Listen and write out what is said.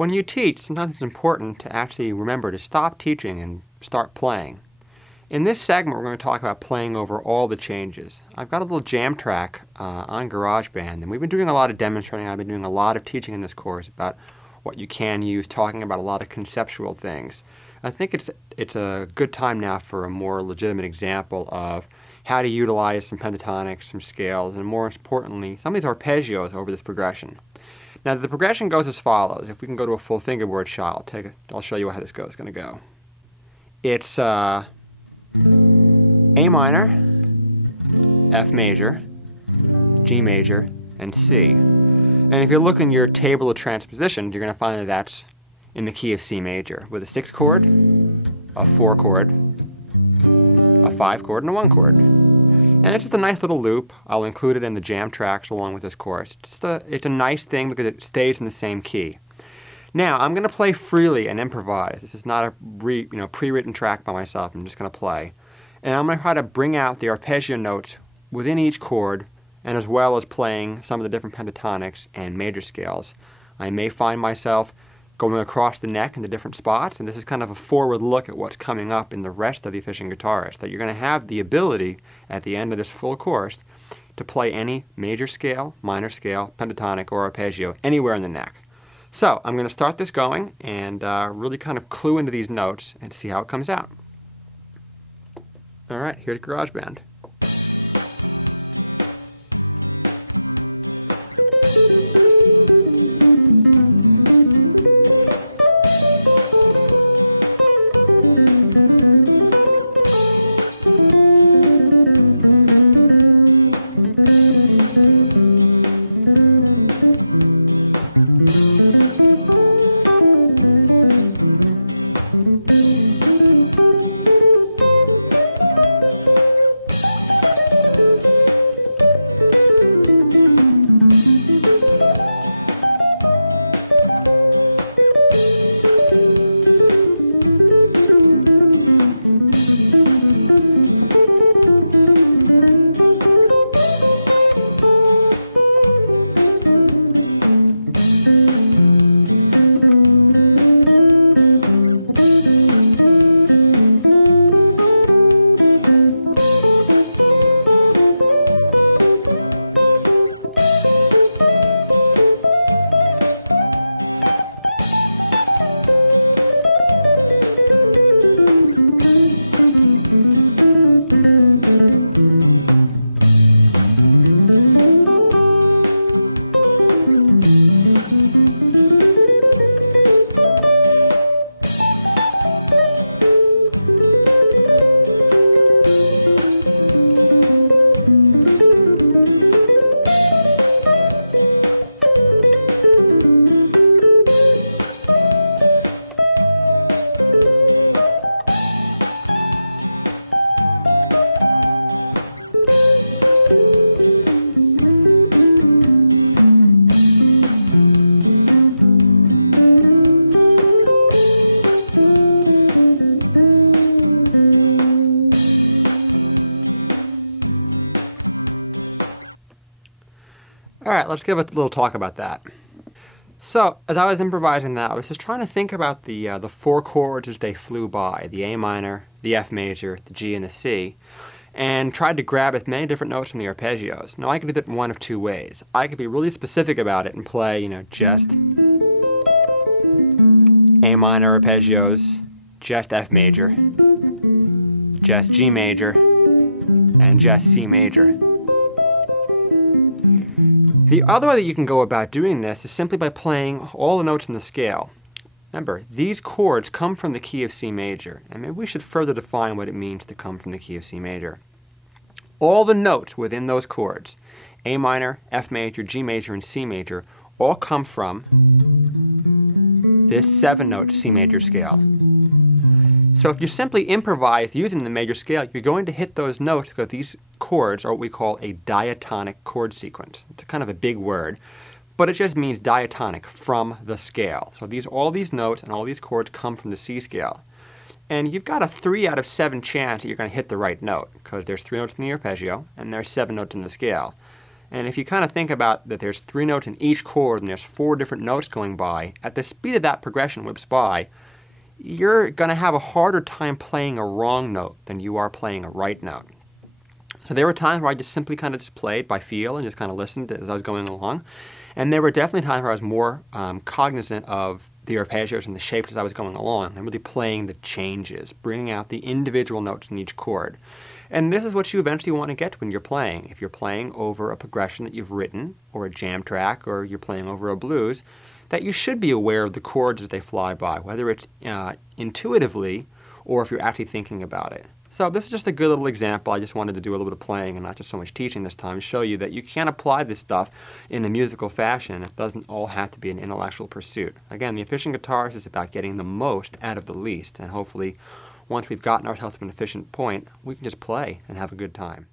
When you teach, sometimes it's important to actually remember to stop teaching and start playing. In this segment, we're going to talk about playing over all the changes. I've got a little jam track on GarageBand, and we've been doing a lot of demonstrating. I've been doing a lot of teaching in this course about what you can use, talking about a lot of conceptual things. I think it's a good time now for a more legitimate example of how to utilize some pentatonics, some scales, and more importantly, some of these arpeggios over this progression. Now, the progression goes as follows. If we can go to a full fingerboard shot, I'll show you how this is going to go. It's A minor, F major, G major, and C. And if you look in your table of transpositions, you're going to find that that's in the key of C major, with a 6 chord, a 4 chord, a 5 chord, and a 1 chord. And it's just a nice little loop. I'll include it in the jam tracks along with this course. It's a nice thing because it stays in the same key. Now, I'm going to play freely and improvise. This is not a pre-written track by myself. I'm just going to play. And I'm going to try to bring out the arpeggio notes within each chord, and as well as playing some of the different pentatonics and major scales. I may find myself going across the neck in the different spots, and this is kind of a forward look at what's coming up in the rest of the Efficient Guitarist, that you're going to have the ability at the end of this full course to play any major scale, minor scale, pentatonic, or arpeggio anywhere in the neck. So I'm going to start this going and really kind of clue into these notes and see how it comes out. All right, here's GarageBand. All right, let's give a little talk about that. So, as I was improvising that, I was just trying to think about the 4 chords as they flew by, the A minor, the F major, the G, and the C, and tried to grab as many different notes from the arpeggios. Now, I could do that in one of two ways. I could be really specific about it and play, just A minor arpeggios, just F major, just G major, and just C major. The other way that you can go about doing this is simply by playing all the notes in the scale. Remember, these chords come from the key of C major, and maybe we should further define what it means to come from the key of C major. All the notes within those chords, A minor, F major, G major, and C major, all come from this 7-note C major scale. So if you simply improvise using the major scale, you're going to hit those notes because these chords are what we call a diatonic chord sequence. It's kind of a big word, but it just means diatonic, from the scale. So all these notes and all these chords come from the C scale. And you've got a 3 out of 7 chance that you're going to hit the right note, because there's 3 notes in the arpeggio and there's 7 notes in the scale. And if you kind of think about that there's 3 notes in each chord and there's 4 different notes going by, at the speed of that progression whips by, you're going to have a harder time playing a wrong note than you are playing a right note. So there were times where I just simply kind of just played by feel and just kind of listened as I was going along. And there were definitely times where I was more cognizant of the arpeggios and the shapes as I was going along, and really playing the changes, bringing out the individual notes in each chord. And this is what you eventually want to get when you're playing. If you're playing over a progression that you've written, or a jam track, or you're playing over a blues, that you should be aware of the chords as they fly by, whether it's intuitively or if you're actually thinking about it. So this is just a good little example. I just wanted to do a little bit of playing and not just so much teaching this time, to show you that you can apply this stuff in a musical fashion. It doesn't all have to be an intellectual pursuit. Again, the Efficient Guitarist is about getting the most out of the least, and hopefully once we've gotten ourselves to an efficient point, we can just play and have a good time.